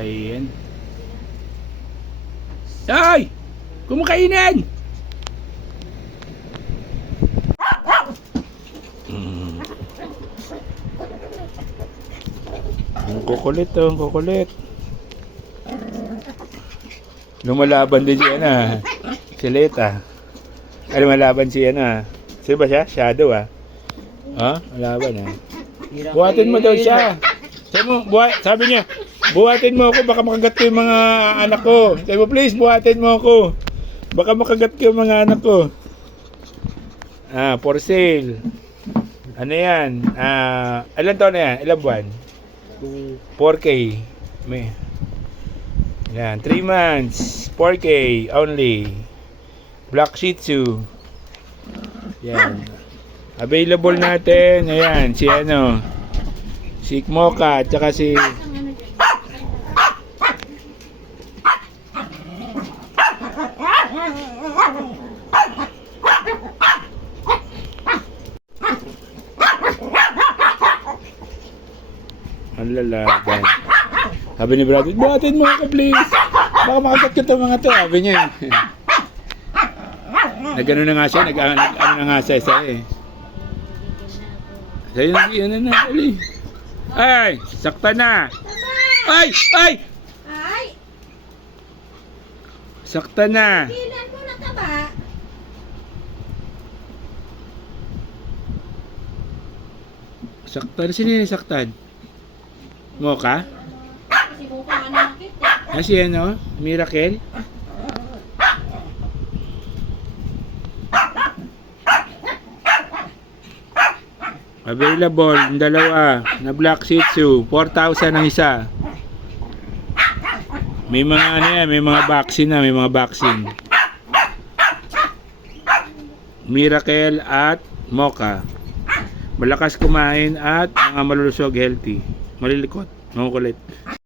Ayan. Ay! Kumakainin! Ang kukulit to, ang kukulit. Lumalaban din si si Leta. Ay, lumalaban si sino ba siya? Shadow Ha? Malaban Buhatin mo daw siya. Sabi niya, buhatin mo ako, baka makagat ko yung mga anak ko. Sabi mo, please, buhatin mo ako. Baka makagat ko yung mga anak ko. For sale. Ano yan? Ilan taon na yan? Ilang buwan? 4K. May. Yan, 3 months. 4K only. Black Shih Tzu. Yan. Available natin. Ayan, si Mocha, at saka si ang lalaban. Sabi ni Brad, buhatin mo ako please. Baka makagat ko itong mga to. Sabi niya. Nagano na nga siya. Nag-ano na nga siya Sa'yo na uli. Ay! Sakta na! Ay! Ay! Ay! Sakta na! Kailan mo nataba? Saktan? Sino yung saktan? Mocha? Kasi Mocha nga nakakit Si Miracle? Available, yung dalawa na Black Shih Tzu, 4,000 ang isa. May mga may mga vaccine may mga vaccine. Miracle at Mocha. Malakas kumain at mga malulusog, healthy. Malilikot, makukulit.